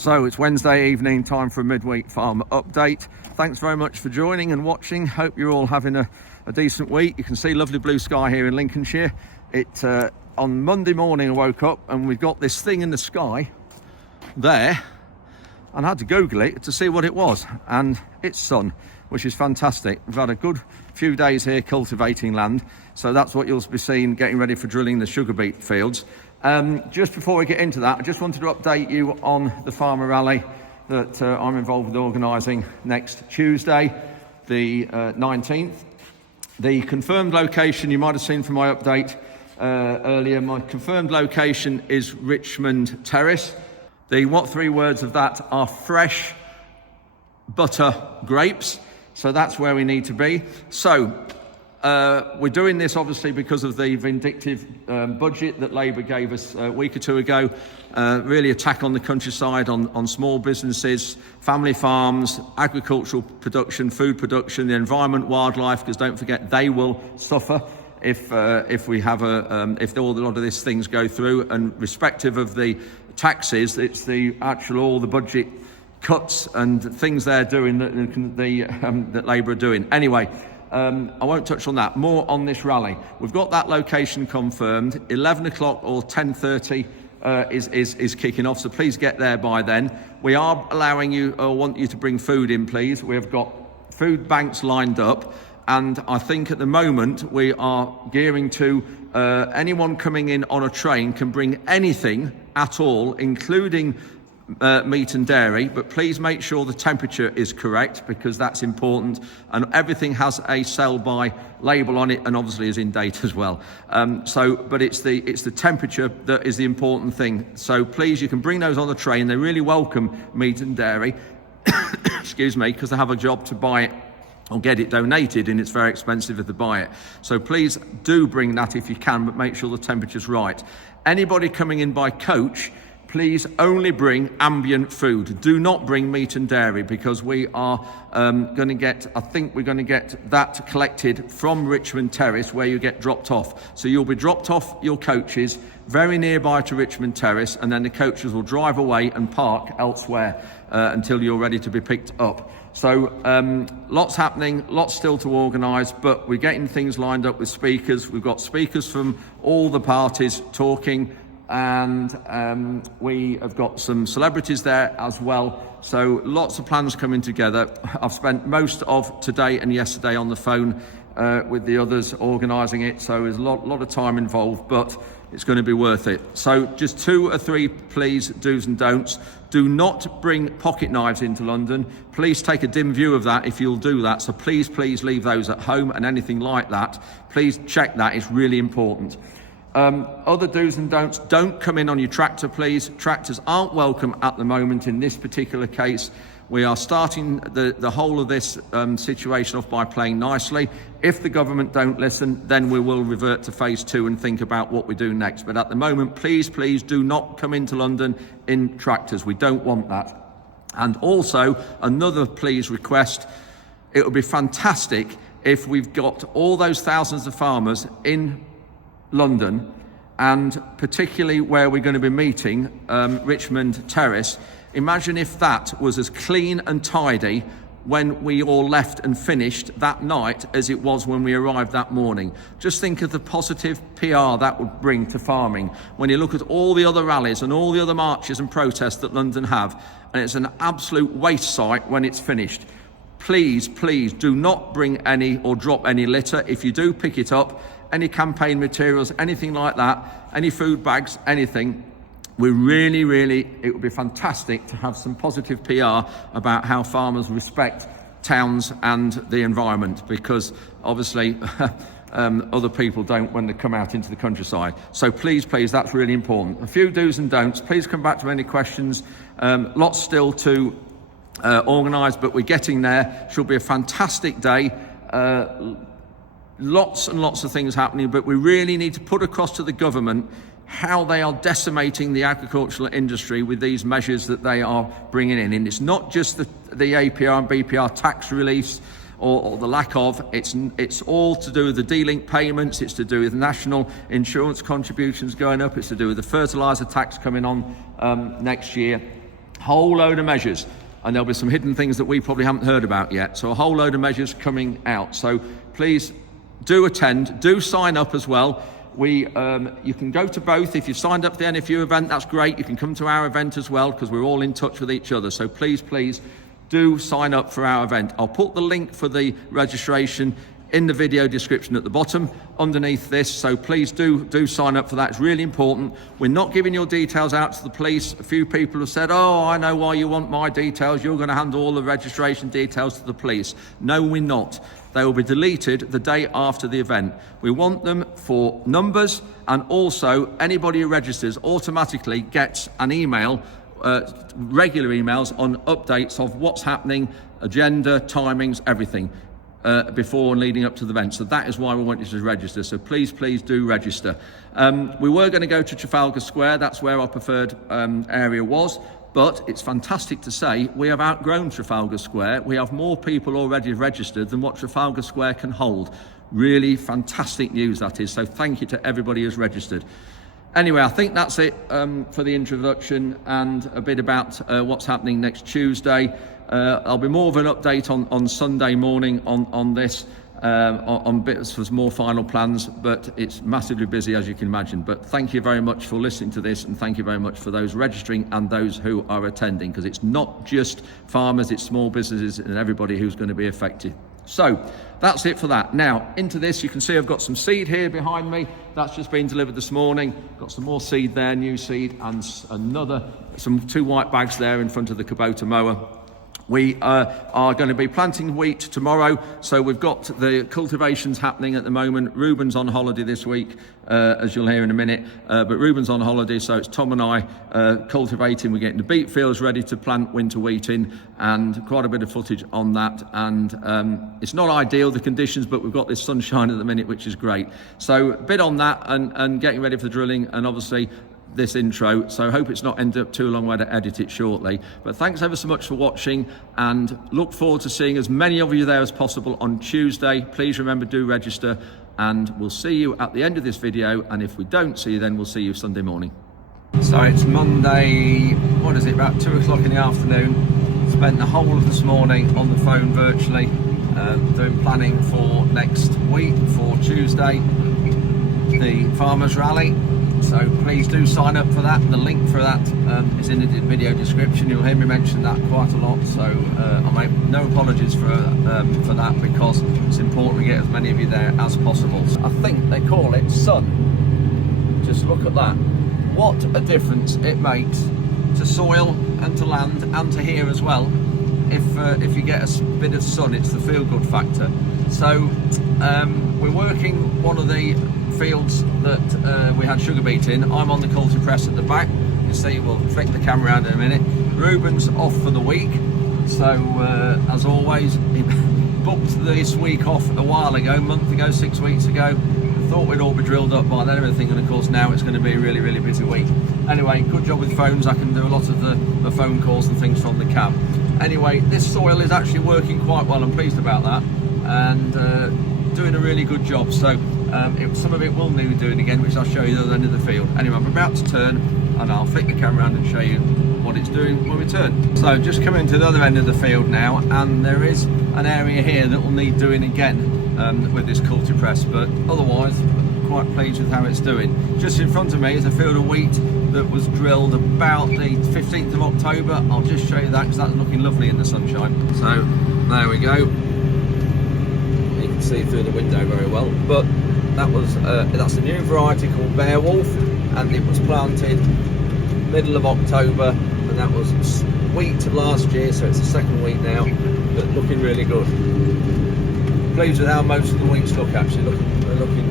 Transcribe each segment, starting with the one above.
So it's Wednesday evening, time for a midweek farm update. Thanks very much for joining and watching. Hope you're all having a decent week. You can see lovely blue sky here in Lincolnshire. On Monday morning I woke up and we've got this thing in the sky there, and I had to Google it to see what it was, and it's sun, which is fantastic. We've had a good few days here cultivating land, so that's what you'll be seeing getting ready for drilling the sugar beet fields. Just before we get into that, I just wanted to update you on the farmer rally that I'm involved with organising next Tuesday, the 19th. The confirmed location, you might have seen from my update earlier, my confirmed location is Richmond Terrace. The three words of that are fresh butter grapes. So that's where we need to be. So we're doing this obviously because of the vindictive budget that Labour gave us a week or two ago. Really attack on the countryside, on small businesses, family farms, agricultural production, food production, the environment, wildlife, because don't forget they will suffer if we have if a lot of these things go through. And respective of the taxes, it's all the budget cuts and things they're doing that Labour are doing. Anyway, I won't touch on that. More on this rally. We've got that location confirmed. 11 o'clock or 10:30 is kicking off, so please get there by then. We are allowing you, or want you to bring food in, please. We've got food banks lined up, and I think at the moment we are gearing to anyone coming in on a train can bring anything at all, including meat and dairy, but please make sure the temperature is correct, because that's important, and everything has a sell by label on it, and obviously is in date as well. But it's the temperature that is the important thing. So please, you can bring those on the train. They really welcome meat and dairy excuse me, because they have a job to buy it or get it donated, and it's very expensive if they buy it. So please do bring that if you can, but make sure the temperature's right. Anybody coming in by coach, please only bring ambient food. Do not bring meat and dairy, because we are going to get that collected from Richmond Terrace, where you get dropped off. So you'll be dropped off your coaches very nearby to Richmond Terrace, and then the coaches will drive away and park elsewhere until you're ready to be picked up. So lots happening, lots still to organise, but we're getting things lined up with speakers. We've got speakers from all the parties talking, and we have got some celebrities there as well. So lots of plans coming together. I've spent most of today and yesterday on the phone with the others organising it, so there's a lot of time involved, but it's going to be worth it. So just 2 or 3 please do's and don'ts. Do not bring pocket knives into London. Please take a dim view of that if you'll do that. So please leave those at home, and anything like that, please check that. It's really important. Other do's and don'ts: don't come in on your tractor, please. Tractors aren't welcome at the moment in this particular case. We are starting the whole of this situation off by playing nicely. If the government don't listen, then we will revert to phase 2 and think about what we do next. But at the moment, please do not come into London in tractors. We don't want that. And also, another please request: it would be fantastic if we've got all those thousands of farmers in London, and particularly where we're going to be meeting, Richmond Terrace. Imagine if that was as clean and tidy when we all left and finished that night as it was when we arrived that morning. Just think of the positive PR that would bring to farming when you look at all the other rallies and all the other marches and protests that London have, and it's an absolute waste site when it's finished. Please do not bring any or drop any litter. If you do, pick it up. Any campaign materials, anything like that, any food bags, anything. It would be fantastic to have some positive PR about how farmers respect towns and the environment, because obviously other people don't when they come out into the countryside. So please, that's really important. A few do's and don'ts. Please come back to any questions. Lots still to organise, but we're getting there. Should be a fantastic day. Lots and lots of things happening, but we really need to put across to the government how they are decimating the agricultural industry with these measures that they are bringing in. And it's not just the APR and BPR tax reliefs or the lack of. It's all to do with the de-linked payments. It's to do with national insurance contributions going up. It's to do with the fertiliser tax coming on next year. Whole load of measures, and there'll be some hidden things that we probably haven't heard about yet. So a whole load of measures coming out. So please do attend, do sign up as well. You can go to both. If you've signed up for the NFU event, that's great. You can come to our event as well, because we're all in touch with each other. So please do sign up for our event. I'll put the link for the registration in the video description at the bottom underneath this, so please do sign up for that. It's really important. We're not giving your details out to the police. A few people have said, oh, I know why you want my details, you're going to hand all the registration details to the police. No, we're not. They will be deleted the day after the event. We want them for numbers, and also anybody who registers automatically gets an email, regular emails on updates of what's happening, agenda, timings, everything. Before and leading up to the event. So that is why we want you to register. So please do register. We were going to go to Trafalgar Square. That's where our preferred area was. But it's fantastic to say we have outgrown Trafalgar Square. We have more people already registered than what Trafalgar Square can hold. Really fantastic news, that is. So thank you to everybody who's registered. Anyway, I think that's it for the introduction and a bit about what's happening next Tuesday. There'll be more of an update on Sunday morning on this, on bits for more final plans, but it's massively busy, as you can imagine. But thank you very much for listening to this, and thank you very much for those registering and those who are attending, because it's not just farmers, it's small businesses and everybody who's going to be affected. So that's it for that. Now into this, you can see I've got some seed here behind me. That's just been delivered this morning. Got some more seed there, new seed, and two white bags there in front of the Kubota mower. We are going to be planting wheat tomorrow, so we've got the cultivations happening at the moment. Ruben's on holiday this week, as you'll hear in a minute, but Ruben's on holiday, so it's Tom and I cultivating. We're getting the beet fields ready to plant winter wheat in, and quite a bit of footage on that. And it's not ideal, the conditions, but we've got this sunshine at the minute, which is great. So a bit on that, and getting ready for drilling, and obviously this intro, so I hope it's not ended up too long where to edit it shortly. But thanks ever so much for watching, and look forward to seeing as many of you there as possible on Tuesday. Please remember, do register, and we'll see you at the end of this video, and if we don't see you then, we'll see you Sunday morning. So it's Monday, what is it, about 2 o'clock in the afternoon. Spent the whole of this morning on the phone virtually, doing planning for next week, for Tuesday, the Farmers Rally. So please do sign up for that. The link for that is in the video description. You'll hear me mention that quite a lot, so I make no apologies for that, because it's important we get as many of you there as possible. I think they call it sun. Just look at that. What a difference it makes to soil and to land and to here as well. If you get a bit of sun, it's the feel-good factor. So we're working one of the fields that we had sugar beet in. I'm on the culti press at the back. You can see, we'll flick the camera around in a minute. Ruben's off for the week, so as always, he booked this week off a while ago, a month ago, 6 weeks ago. Thought we'd all be drilled up by then and everything, and of course now it's going to be a really busy week. Anyway, good job with phones. I can do a lot of the phone calls and things from the cab. Anyway, this soil is actually working quite well. I'm pleased about that, and doing a really good job. So some of it will need doing again, which I'll show you at the end of the field. Anyway, I'm about to turn, and I'll flick the camera around and show you what it's doing when we turn. So just coming to the other end of the field now, and there is an area here that will need doing again with this culti press, but otherwise quite pleased with how it's doing. Just in front of me is a field of wheat that was drilled about the 15th of October. I'll just show you that, because that's looking lovely in the sunshine. So there we go. You can see through the window very well, but that's a new variety called Beowulf, and it was planted middle of October, and that was wheat last year, so it's the second wheat now, but looking really good. Pleased with how most of the wheats look, actually looking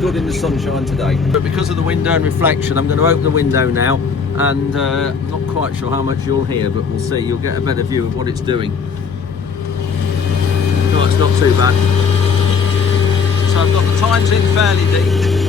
good in the sunshine today. But because of the window and reflection, I'm going to open the window now, and I'm not quite sure how much you'll hear, but we'll see. You'll get a better view of what it's doing. No, it's not too bad. So I've got the tines in fairly deep.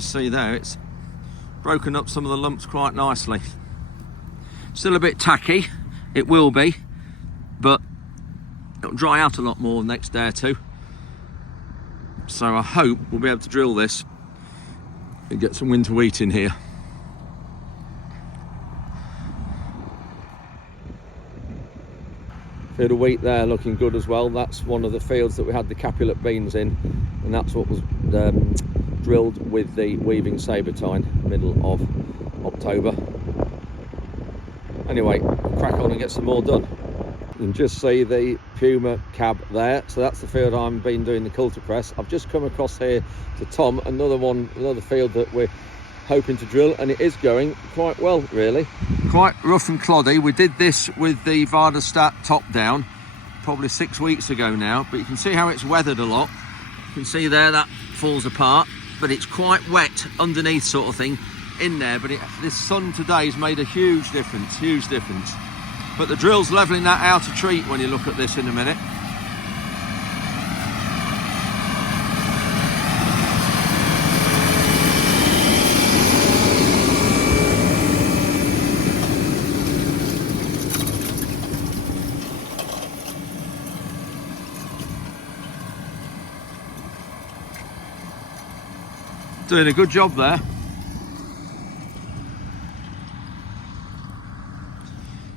just see there, it's broken up some of the lumps quite nicely. Still a bit tacky, it will be, but it'll dry out a lot more the next day or two. So I hope we'll be able to drill this and get some winter wheat in here. Field of wheat there looking good as well. That's one of the fields that we had the Capulet beans in, and that's what was drilled with the weaving sabretine, middle of October. Anyway, crack on and get some more done. You can just see the Puma cab there, so that's the field I've been doing the cultipress. I've just come across here to Tom, another field that we're hoping to drill, and it is going quite well, really. Quite rough and cloddy. We did this with the Vardastat top down probably 6 weeks ago now, but you can see how it's weathered a lot. You can see there that falls apart, but it's quite wet underneath sort of thing in there. But this sun today has made a huge difference, But the drill's levelling that out a treat when you look at this in a minute. Doing a good job there.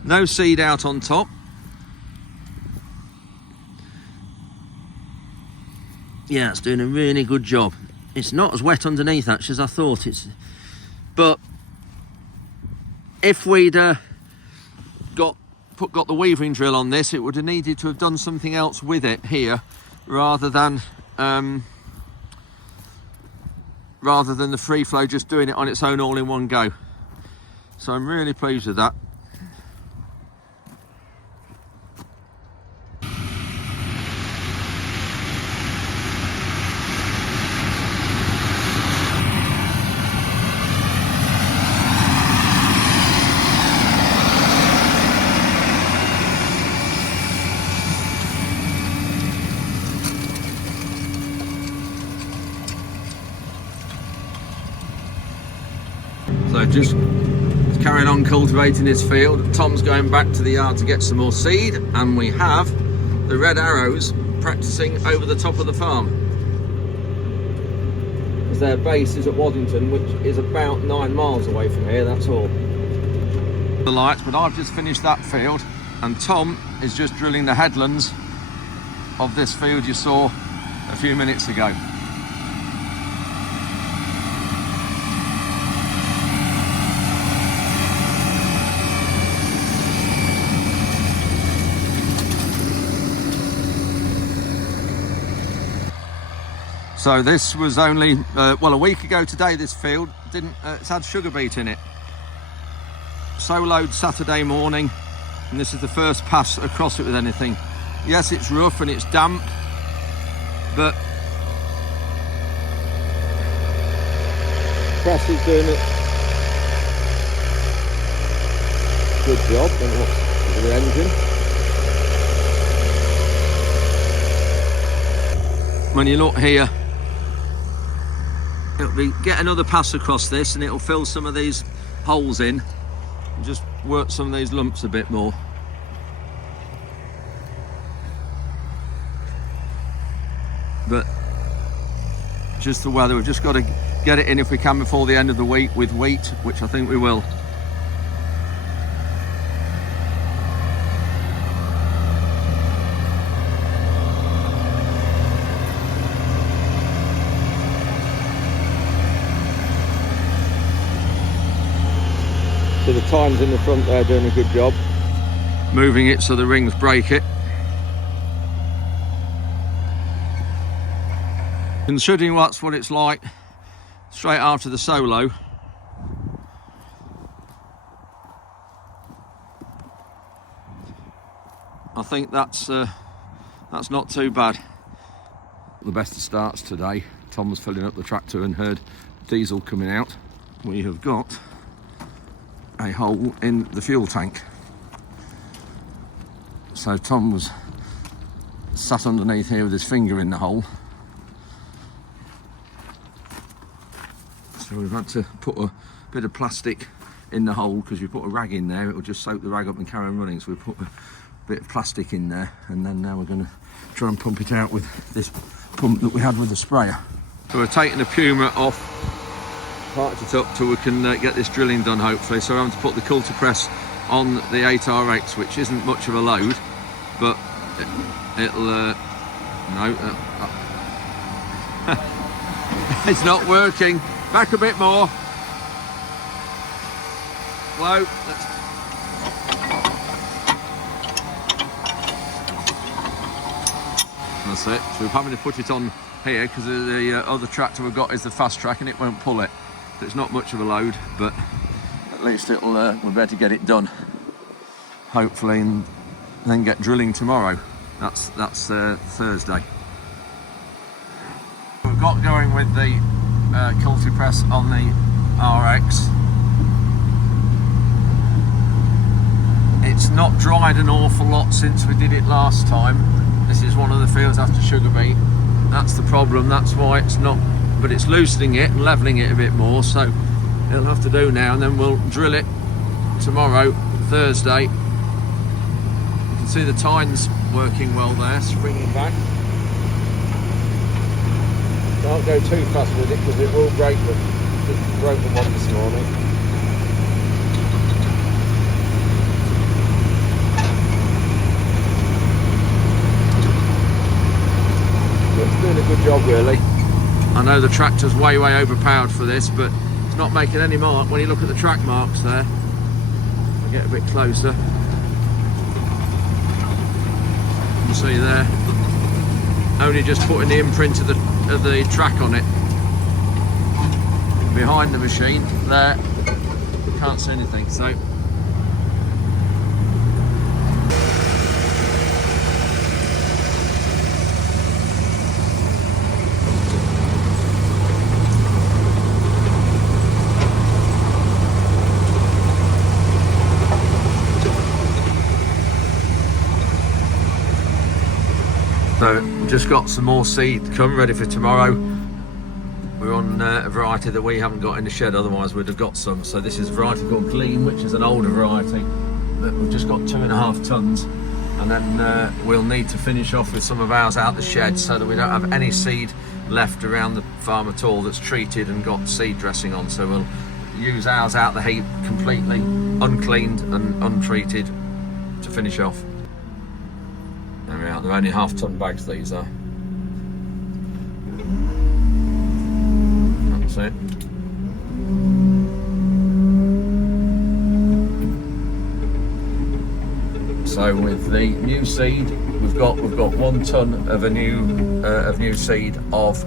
No seed out on top. Yeah, it's doing a really good job. It's not as wet underneath actually as I thought it's, but if we'd got the weaving drill on this, it would have needed to have done something else with it here rather than the free flow just doing it on its own all in one go. So I'm really pleased with that. So just carrying on cultivating this field. Tom's going back to the yard to get some more seed, and we have the red arrows practicing over the top of the farm. As their base is at Waddington, which is about 9 miles away from here, that's all. The lights, but I've just finished that field, and Tom is just drilling the headlands of this field you saw a few minutes ago. So this was only, well, a week ago today, this field it's had sugar beet in it. Soloed Saturday morning, and this is the first pass across it with anything. Yes, it's rough and it's damp, but press is doing it. Good job. Then what's the engine? When you look here, get another pass across this and it'll fill some of these holes in and just work some of these lumps a bit more. But just the weather, we've just got to get it in if we can before the end of the week with wheat, which I think we will. So the times in the front there doing a good job, moving it so the rings break it. Considering that's what it's like straight after the solo, I think that's not too bad. The best of starts today. Tom was filling up the tractor and heard diesel coming out. We have got a hole in the fuel tank. So Tom was sat underneath here with his finger in the hole, So we've had to put a bit of plastic in the hole, because you put a rag in there, it will just soak the rag up and carry on running. So we put a bit of plastic in there, and then now we're going to try and pump it out with this pump that we had with the sprayer. So we're taking the Puma off, parked it up till we can get this drilling done hopefully. So we're having to put the Cultipress on the 8RX, which isn't much of a load, but it'll it's not working. Back a bit more. Slow. That's it. So we're having to put it on here because the other tractor we've got is the fast track and it won't pull it. So it's not much of a load, but at least it'll we'll be able to get it done hopefully, and then get drilling tomorrow. That's Thursday. We've got going with the Cultipress on the RX. It's not dried an awful lot since we did it last time. This is one of the fields after sugar beet. That's the problem, that's why it's not, but it's loosening it and levelling it a bit more, so it'll have to do now, and then we'll drill it tomorrow, Thursday. You can see the tines working well there, springing back. Can't go too fast with it because it will break them. It broke the one this morning. But it's doing a good job really. I know the tractor's way overpowered for this, but it's not making any mark when you look at the track marks there. I'll get a bit closer. You can see there, only just putting the imprint of the track on it. Behind the machine there, can't see anything, so just got some more seed come ready for tomorrow. We're on a variety that we haven't got in the shed, otherwise we'd have got some. So this is a variety called Gleam, which is an older variety that we've just got 2.5 tons, and then we'll need to finish off with some of ours out the shed so that we don't have any seed left around the farm at all that's treated and got seed dressing on. So we'll use ours out the heap completely uncleaned and untreated to finish off. There we are, they're only 1/2 ton bags, these are. That's it. So with the new seed, we've got 1 ton of new seed of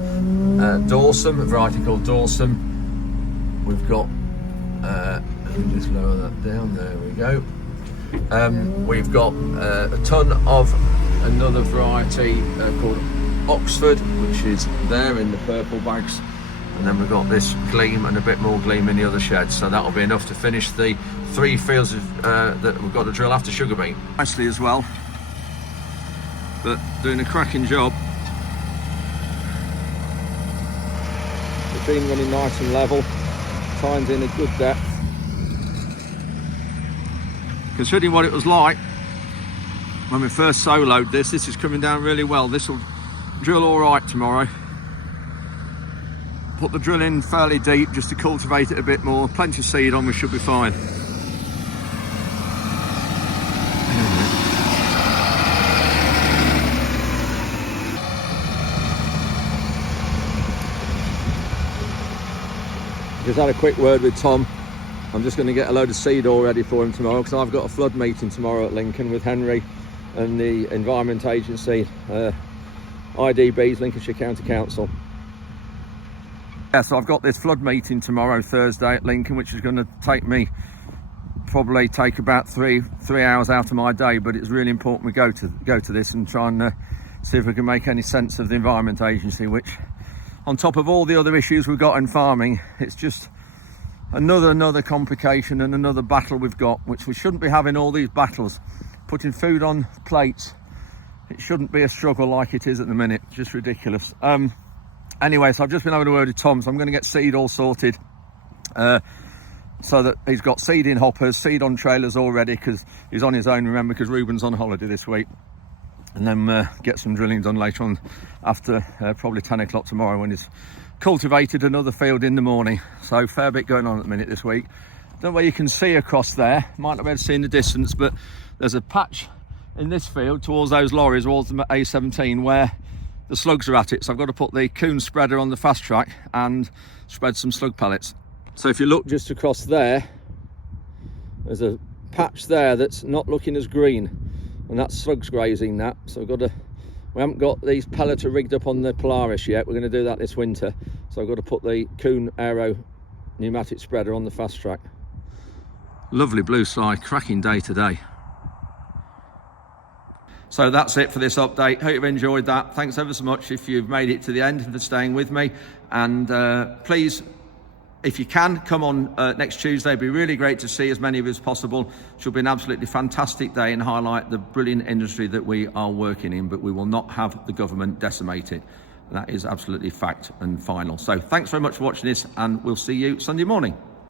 Dorsum, a variety called Dorsum. We've got let me just lower that down, there we go. We've got a ton of another variety called Oxford, which is there in the purple bags, and then we've got this Gleam and a bit more Gleam in the other shed, so that'll be enough to finish the 3 fields of, that we've got to drill after sugar beet. Nicely as well, but doing a cracking job. It's been running nice and level, tines in a good depth. Considering what it was like when we first soloed this is coming down really well. This will drill all right tomorrow. Put the drill in fairly deep just to cultivate it a bit more. Plenty of seed on, we should be fine. Just had a quick word with Tom. I'm just going to get a load of seed all ready for him tomorrow, because I've got a flood meeting tomorrow at Lincoln with Henry and the Environment Agency, IDBs, Lincolnshire County Council. Yeah, so I've got this flood meeting tomorrow, Thursday, at Lincoln, which is going to probably take about three hours out of my day, but it's really important we go to this and try and see if we can make any sense of the Environment Agency, which, on top of all the other issues we've got in farming, it's just another complication and another battle we've got, which we shouldn't be having all these battles. Putting food on plates, it shouldn't be a struggle like it is at the minute. It's just ridiculous. Anyway, so I've just been having a word with Tom, so I'm going to get seed all sorted So that he's got seed in hoppers, seed on trailers already, because he's on his own, remember, because Ruben's on holiday this week. And then get some drilling done later on after probably 10 o'clock tomorrow, when he's cultivated another field in the morning. So fair bit going on at the minute this week. Don't know where you can see across there, might not be able to see in the distance, but there's a patch in this field towards those lorries, towards the A17, where the slugs are at it. So I've got to put the coon spreader on the fast track and spread some slug pellets. So if you look just across there, there's a patch there that's not looking as green, and that's slugs grazing that. So we haven't got these pelleter rigged up on the Polaris yet. We're going to do that this winter. So I've got to put the Kuhn Aero pneumatic spreader on the fast track. Lovely blue sky, cracking day today. So that's it for this update. Hope you've enjoyed that. Thanks ever so much if you've made it to the end and for staying with me. And please, if you can, come on next Tuesday. It'd be really great to see as many of you as possible. It should be an absolutely fantastic day and highlight the brilliant industry that we are working in, but we will not have the government decimate it. That is absolutely fact and final. So thanks very much for watching this, and we'll see you Sunday morning.